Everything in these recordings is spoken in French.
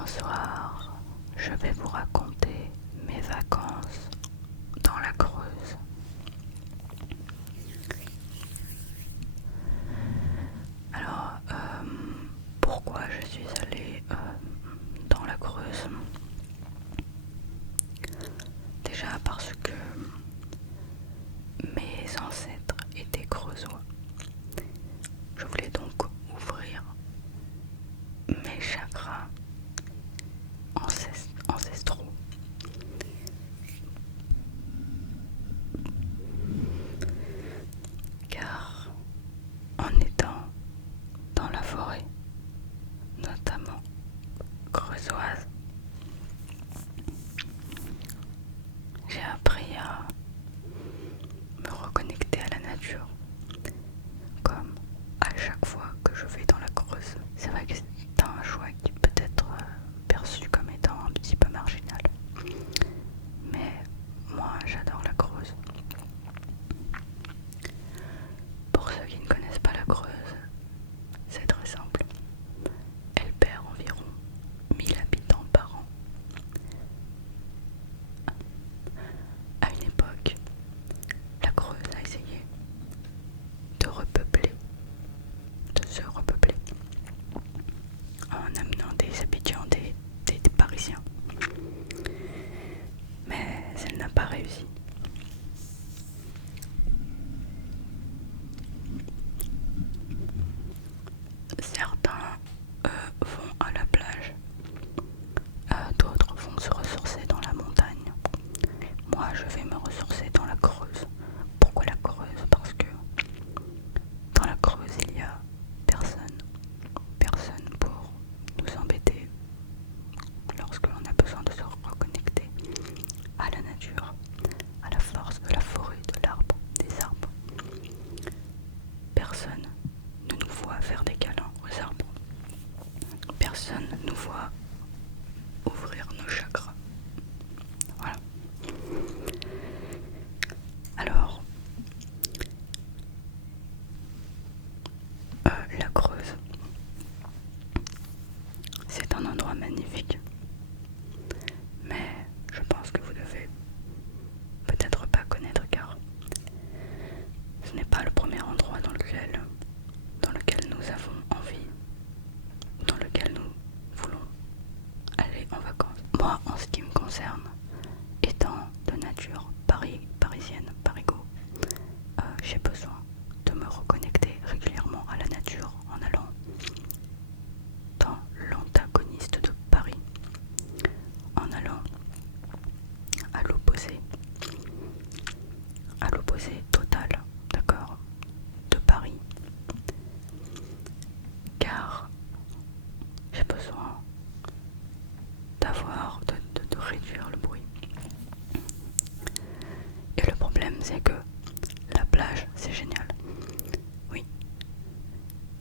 Bonsoir, je vais vous raconter mes vacances dans la Creuse. Alors, pourquoi je suis allée dans la Creuse? Déjà parce que mes ancêtres étaient creusois. Je voulais donc ouvrir mes chakras ancestraux. Car en étant dans la forêt, notamment creusoise, j'ai appris à me reconnecter à la nature, comme à chaque fois que je vais dans la Creuse. C'est vrai que c'est un choix qui peut être perçu comme étant un petit peu marginal, mais moi j'adore la Creuse. Pour ceux qui ne connaissent pas la Creuse, c'est très simple. Elle perd environ 1000 habitants par an. À une époque, la Creuse a essayé de se repeupler, en amenant des habitants, des Parisiens. Mais elle n'a pas réussi. Certains vont à la plage, d'autres vont se ressourcer dans la montagne. Moi, je vais me ressourcer dans la Creuse. Pourquoi la Creuse? Parce que dans la Creuse, il y a personne pour nous embêter lorsque l'on a besoin de se reconnecter à la nature, à la force de la forêt, de l'arbre, des arbres. Personne ne nous voit faire des câlins aux arbres. Personne ne nous voit ouvrir nos chakras. Voilà. Alors, la Creuse, c'est un endroit magnifique, mais je pense que vous devez peut-être pas connaître, car ce n'est pas le premier endroit dans lequel nous avons envie, dans lequel nous voulons aller en vacances. Moi, en ce qui me concerne, étant de nature parisienne, parigo, j'ai besoin de me reconnecter régulièrement à la nature en allant dans l'antagoniste de Paris, en allant à l'opposé total, d'accord, de Paris, car j'ai besoin de réduire le bruit. Et le problème, c'est que la plage, c'est génial, oui,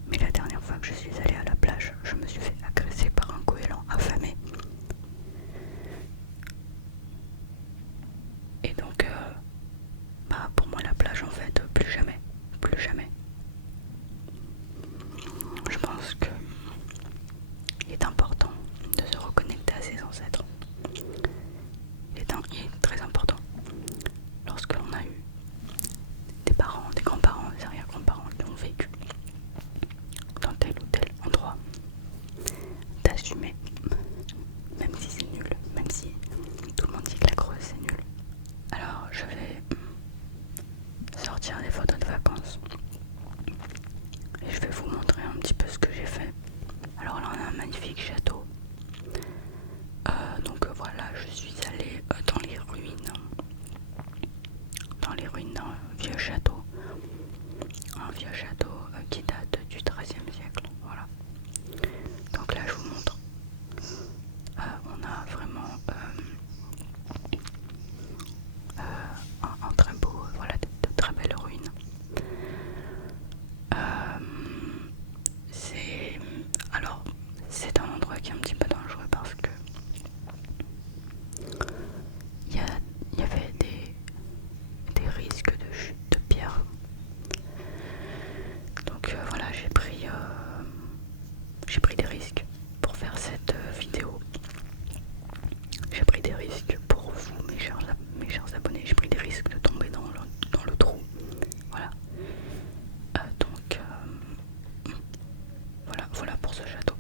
mais la dernière fois que je suis allée à la plage, je me suis fait agresser par un goéland affamé. Et donc, pour moi, la plage, en fait, plus jamais. Je pense que il est important de se reconnecter à ses ancêtres. Il est très important lorsque l'on a eu des parents, des grands-parents, des arrière-grands-parents qui ont vécu dans tel ou tel endroit, d'assumer, même si c'est nul, même si tout le monde dit que la Creuse c'est nul. Alors je vais sortir des photos de vacances et je vais vous montrer un petit peu ce que j'ai fait. Alors là on a un magnifique château. Donc voilà, je suis allée dans les ruines d'un vieux château. Un vieux château qui date du XIIIe siècle. Voilà. Donc là je vous montre. On a vraiment un très beau, voilà, de très belles ruines. C'est un endroit qui des risques pour vous, mes chers abonnés. J'ai pris des risques de tomber dans le trou. Voilà. Donc, voilà pour ce château.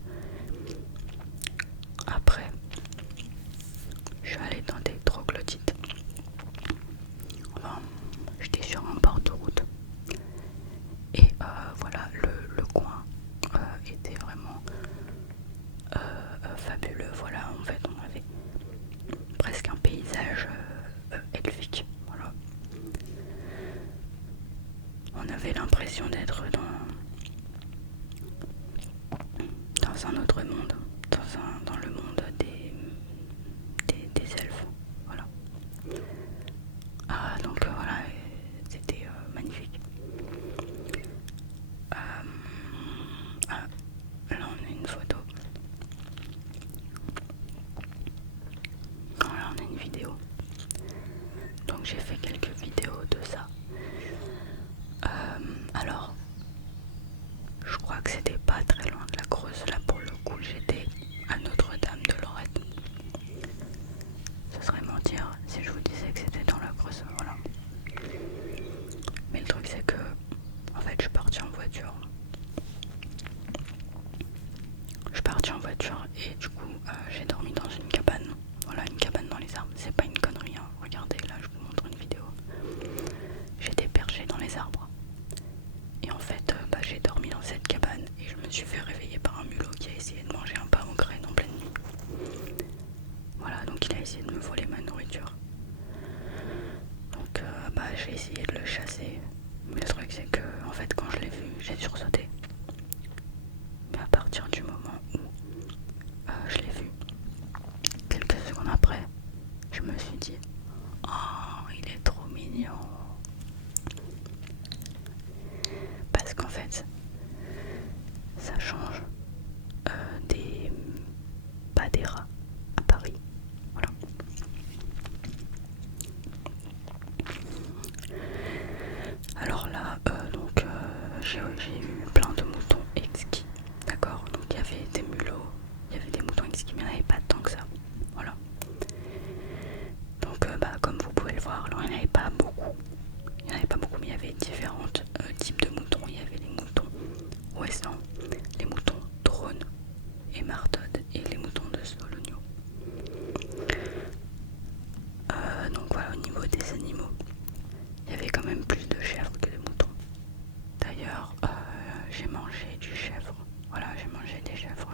Après, je suis allée dans des troglodytes. Enfin, j'étais sur un bord de route. Et voilà, le coin était vraiment fabuleux. Voilà, en fait, on avait presque un paysage elfique. Voilà. On avait l'impression d'être dans un autre monde, dans le monde des elfes. Voilà. Donc voilà, c'était magnifique. Là on a une photo. Là on a une vidéo. Donc j'ai fait quelques vidéos de ça. Alors, je crois que c'était pas très loin de la Creuse. Là pour le coup j'étais à Notre-Dame de Lorette. Ce serait mentir si je vous disais que c'était dans la Creuse. Voilà. Mais le truc c'est que en fait je suis partie en voiture. Et du coup j'ai dormi dans une cabane. Voilà, une cabane dans les arbres. C'est pas une connerie hein. Regardez là, je vous montre une vidéo. J'étais perchée dans les arbres. Et en fait j'ai dormi dans cette cabane et je me suis fait réveiller par un mulot qui a essayé de manger un pain aux graines en pleine nuit. Voilà, donc il a essayé de me voler ma nourriture. Donc j'ai essayé de le chasser. Mais le truc c'est que en fait quand je l'ai vu, j'ai sursauté. Mais à partir du moment où je l'ai vu, quelques secondes après, je me suis dit oh il est trop mignon. Parce qu'en fait ça change des rats à Paris. Voilà. Alors là j'ai eu plein de moutons exquis. D'accord, donc il y avait des mulots, il y avait des moutons exquis, mais il n'y en avait pas tant que ça. Voilà. Donc comme vous pouvez le voir, là il n'y en avait pas beaucoup. Il n'y en avait pas beaucoup, mais il y avait différents types de moutons. Il y avait les moutons ouestans, les moutons drônes et martode et les moutons de Sologno. Donc voilà, au niveau des animaux, il y avait quand même plus de chèvres que de moutons. D'ailleurs, j'ai mangé du chèvre. Voilà, j'ai mangé des chèvres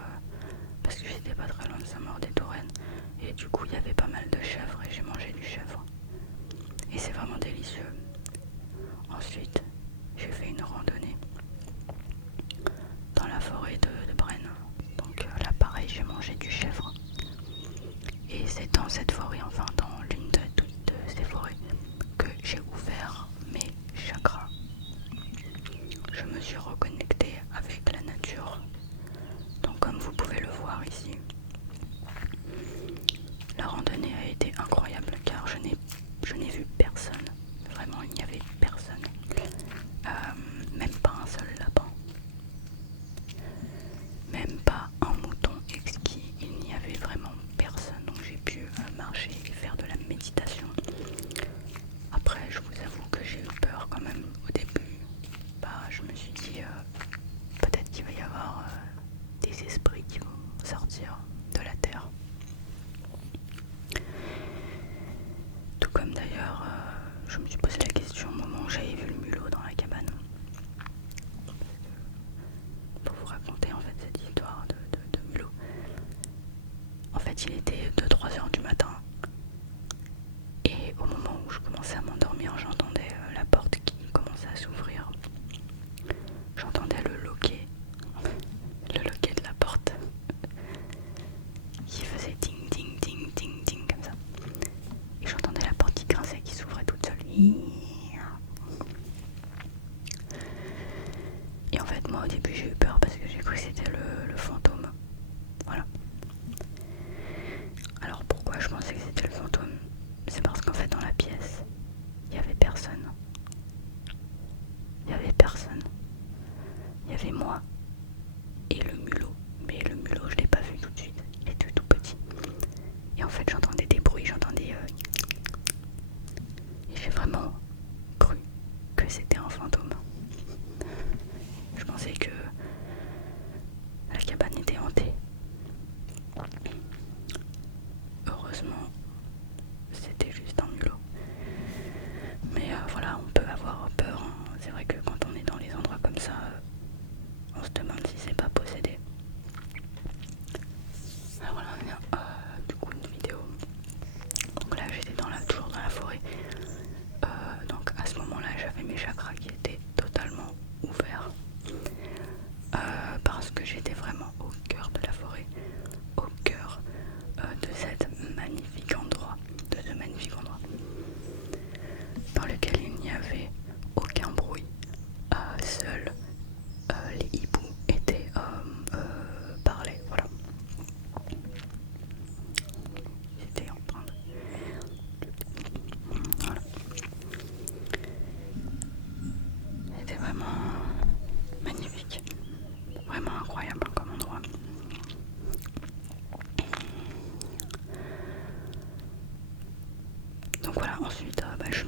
parce que j'étais pas très loin de Saint-Maur-des-Touraines. Et du coup, il y avait pas mal de chèvres et j'ai mangé du chèvre. Et c'est vraiment délicieux. Ensuite, j'ai fait une randonnée dans la forêt de Brenne. Donc là, pareil, j'ai mangé du chèvre. Et c'est dans cette forêt, enfin dans l'une de ces forêts, que j'ai ouvert mes chakras. Je me suis reconnectée avec la nature. Donc comme vous pouvez le voir ici, la randonnée a été incroyable car je n'ai vu personne. Vraiment, il n'y avait personne. Même pas un seul lapin. Même pas un mouton exquis. Il n'y avait vraiment personne. Donc j'ai pu marcher et faire de la méditation. Après, je vous avoue que j'ai eu peur quand même au début. Je me suis dit peut-être qu'il va y avoir des esprits qui vont sortir de la terre. Tout comme d'ailleurs, je me suis posé la question au moment où j'avais vu le mulot dans la cabane. Pour vous raconter en fait cette histoire de mulot. En fait, il était 2-3 heures du matin. Et au moment où je commençais à m'endormir, j'entendais la porte qui commençait à s'ouvrir. J'entendais le loquet de la porte qui faisait ding ding ding ding ding comme ça. Et j'entendais la porte qui grinçait, qui s'ouvrait toute seule. Et en fait moi au début j'ai eu peur parce que j'ai cru que c'était le fantôme. Voilà. Alors pourquoi je pensais Donc voilà, ensuite je suis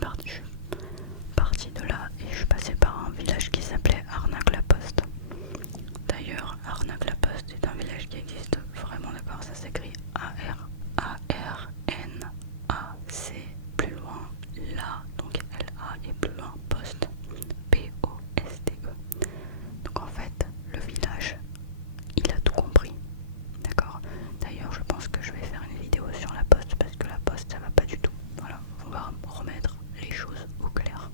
partie de là et je suis passée par un village qui s'appelait Arnac-la-Poste. D'ailleurs, Arnac-la-Poste est un village qui existe vraiment, d'accord, ça s'écrit A-R-A-R-N-A-C, plus loin là, donc L-A et plus loin Poste, P-O-S-T-E. Donc en fait, le village, il a tout compris, d'accord. D'ailleurs, je pense que je vais faire une vidéo sur la Poste parce que la Poste, ça va pas du tout. Voilà, on va remettre les choses au clair.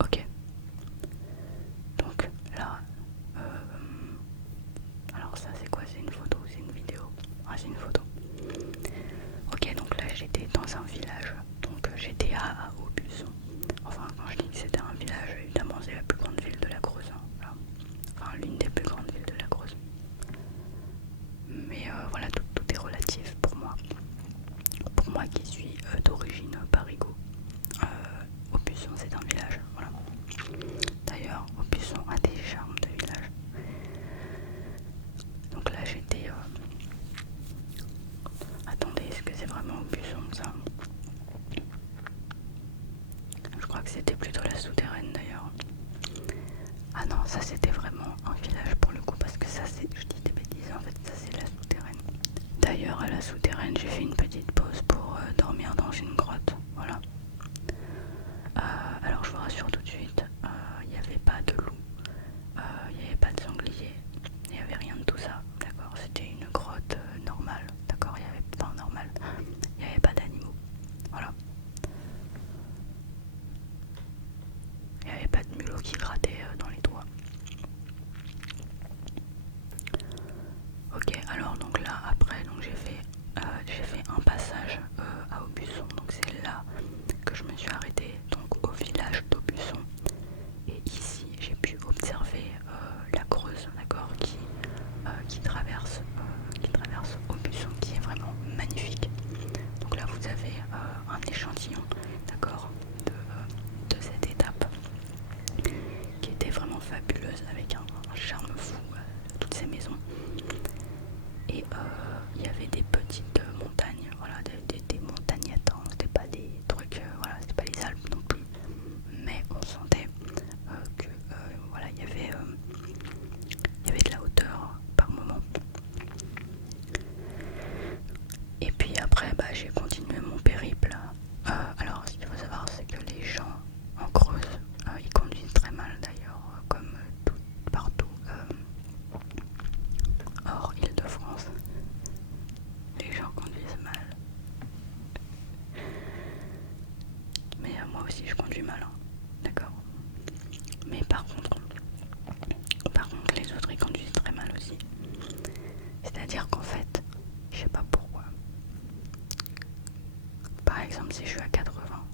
Ok. Donc là, alors ça c'est quoi? C'est une photo ou c'est une vidéo? Ah, c'est une photo. Ok, donc là j'étais dans un village, donc j'étais à Aubusson. Enfin, quand je dis que c'était un village, évidemment c'est la plus grande ville de la Creuse. Hein. Voilà. Enfin, l'une des plus grandes villes de la Creuse. Mais voilà, tout est relatif pour moi. Pour moi qui suis d'origine parigot. Aubusson c'est un village, voilà. D'ailleurs, Aubusson a des charmes de village. Donc là j'étais... Attendez, est-ce que c'est vraiment Aubusson ça? Je crois que c'était plutôt la souterraine d'ailleurs. Ah non, ça c'était vraiment un village pour le coup parce que ça c'est... Je dis des bêtises, en fait ça c'est la souterraine. D'ailleurs à la souterraine j'ai fait une petite pause pour dormir dans une grotte, voilà. Alors je vous rassure tout de suite, il n'y avait pas de loup, il n'y avait pas de sanglier, il n'y avait rien de tout ça, d'accord. C'était une grotte normale, d'accord, il n'y avait pas normal, il n'y avait pas d'animaux, voilà. Il n'y avait pas de mulot qui grattait dans les toits. Ok, alors donc là après donc j'ai fait un passage à Aubusson, donc c'est là que je me suis arrêtée, donc au village d'Aubusson. Et ici j'ai pu observer la Creuse, d'accord, qui traverse Aubusson, qui est vraiment magnifique. Donc là vous avez un échantillon, d'accord, de cette étape qui était vraiment fabuleuse avec un charme fou, toutes ces maisons. Et il y avait des petites montagnes, voilà, des montagnettes, hein. C'était pas des trucs, voilà, c'était pas les Alpes non plus, mais on sentait que voilà, il y avait de la hauteur par moment. Et puis après, j'ai continué mon périple. Alors, ce qu'il faut savoir, c'est que les gens en Creuse, ils conduisent très mal d'ailleurs, comme partout hors Île-de-France. Les gens conduisent mal. Mais moi aussi, je conduis mal, hein. D'accord. Mais par contre, les autres, ils conduisent très mal aussi. C'est-à-dire qu'en fait, je sais pas pourquoi. Par exemple, si je suis à 80,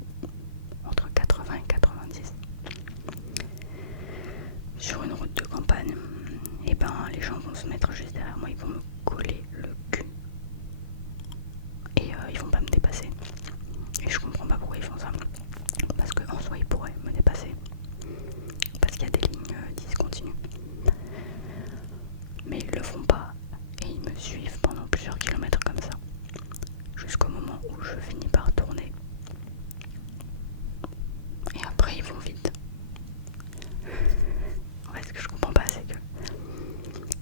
entre 80 et 90, sur une route de campagne, et les gens vont se mettre juste derrière moi, ils vont me coller le cul. Et ils vont pas me dépasser. Et je comprends pas pourquoi ils font ça. Parce qu'en soi, ils pourraient me dépasser. Parce qu'il y a des lignes discontinues. Mais ils le font pas. Et ils me suivent pendant plusieurs kilomètres comme ça. Jusqu'au moment où je finis par tourner. Et après, ils vont vite. En fait, ce que je comprends pas, c'est que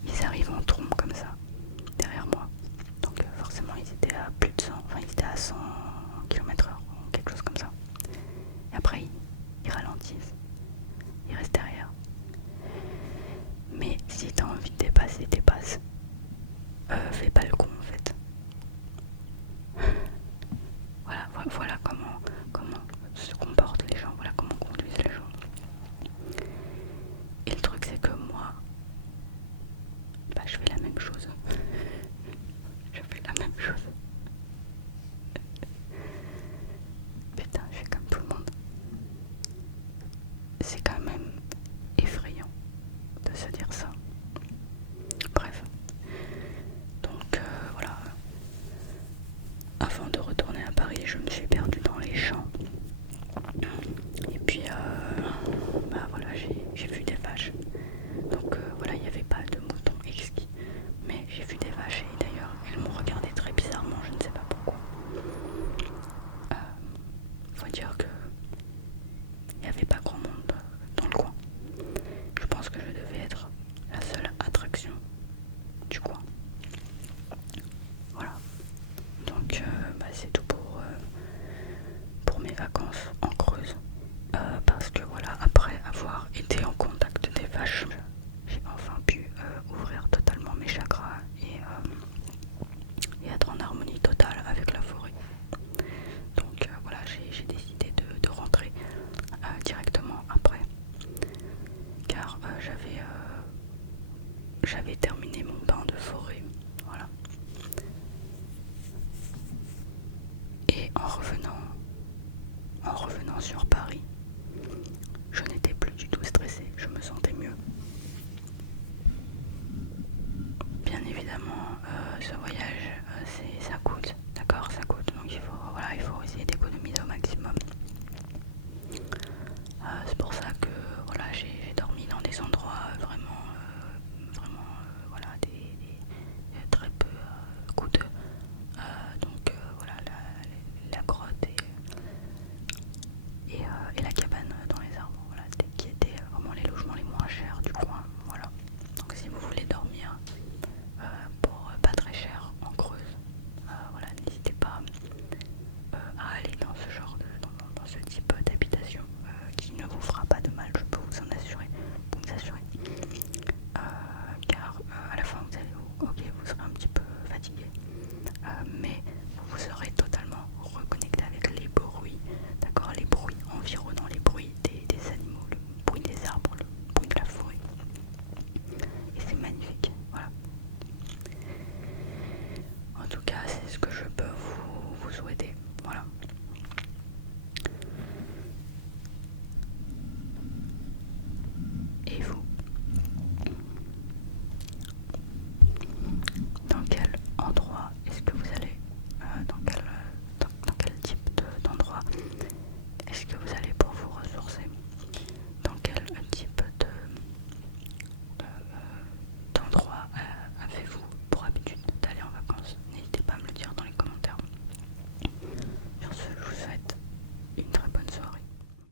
ils arrivent en trombe comme ça, derrière moi. Donc forcément, ils étaient à plus de 100, enfin ils étaient à 100 km/h, quelque chose comme ça. Et après, ils ralentissent, ils restent derrière. Mais si t'as envie de dépasser, dépasse. Fais pas le con en fait. Voilà comment se comportent les gens, voilà comment conduisent les gens. Et le truc c'est que moi, je fais la même chose. Je fais la même chose. Putain, je suis comme tout le monde. C'est quand même effrayant de se dire ça. Bref. Donc voilà. Avant de retourner à Paris, je me suis perdue dans les champs. Et puis voilà, j'ai vu des vaches. Donc voilà, il n'y avait pas de moutons exquis. Mais j'ai vu des vaches et d'ailleurs, elles m'ont regardé très bizarrement. ce voyage, ça coûte, d'accord, ça coûte, donc il faut essayer d'économiser au maximum. C'est pour ça que voilà, j'ai dormi dans des endroits vraiment, voilà, très peu coûteux. Donc voilà, la grotte et la cabane dans les arbres, voilà, qui étaient vraiment les logements les moins chers du coin. Voilà. Donc si vous voulez dormir pour pas très cher en Creuse, voilà, n'hésitez pas à aller dans ce genre dans ce type d'habitation qui ne vous fera pas de mal, je peux vous en assurer, car à la fin vous serez un petit peu fatigué, mais vous serez totalement reconnecté avec les bruits, d'accord, les bruits environnants, les bruits des animaux, le bruit des arbres, le bruit de la forêt, et c'est magnifique.